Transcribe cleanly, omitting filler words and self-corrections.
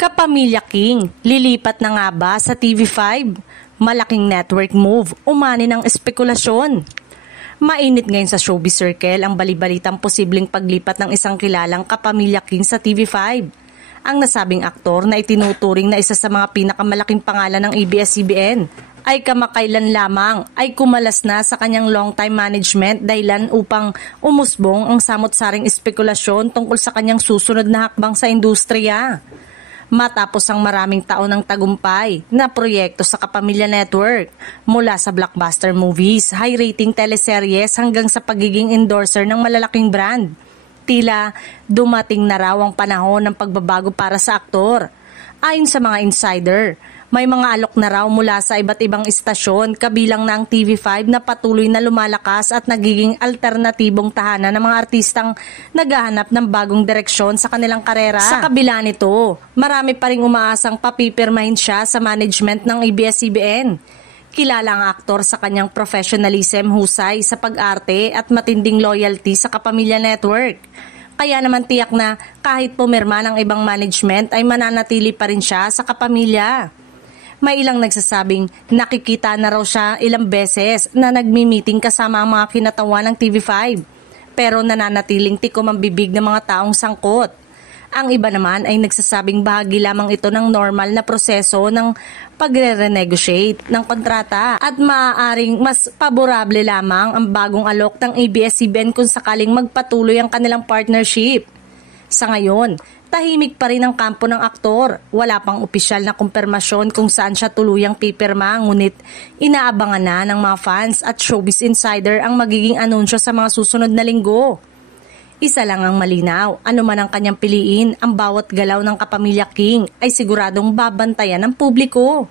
Kapamilya King, lilipat na nga ba sa TV5? Malaking network move, umani ng espekulasyon. Mainit ngayon sa showbiz circle ang balibalitang posibleng paglipat ng isang kilalang Kapamilya King sa TV5. Ang nasabing aktor na itinuturing na isa sa mga pinakamalaking pangalan ng ABS-CBN ay kamakailan lamang ay kumalas na sa kanyang long-time management dahilan upang umusbong ang samot-saring espekulasyon tungkol sa kanyang susunod na hakbang sa industriya. Matapos ang maraming taon ng tagumpay na proyekto sa Kapamilya Network, mula sa blockbuster movies, high-rating teleseryes hanggang sa pagiging endorser ng malalaking brand, tila dumating na raw ang panahon ng pagbabago para sa aktor. Ayon sa mga insider, may mga alok na raw mula sa iba't ibang istasyon kabilang na ang TV5 na patuloy na lumalakas at nagiging alternatibong tahanan ng mga artistang naghahanap ng bagong direksyon sa kanilang karera. Sa kabila nito, marami pa ring umaasang papipirmahin siya sa management ng ABS-CBN. Kilala ang aktor sa kanyang professionalism, husay sa pag-arte at matinding loyalty sa Kapamilya Network. Kaya naman tiyak na kahit pumirma ng ibang management ay mananatili pa rin siya sa Kapamilya. May ilang nagsasabing nakikita na raw siya ilang beses na nagmi-meeting kasama ang mga kinatawan ng TV5 pero nananatiling tikom ang bibig ng mga taong sangkot. Ang iba naman ay nagsasabing bahagi lamang ito ng normal na proseso ng pagre-renegotiate ng kontrata at maaaring mas paborable lamang ang bagong alok ng ABS-CBN kung sakaling magpatuloy ang kanilang partnership. Sa ngayon, tahimik pa rin ang kampo ng aktor. Wala pang opisyal na kumpirmasyon kung saan siya tuluyang pipirma, ngunit inaabangan na ng mga fans at showbiz insider ang magiging anunsyo sa mga susunod na linggo. Isa lang ang malinaw, ano man ang kanyang piliin, ang bawat galaw ng Kapamilya King ay siguradong babantayan ng publiko.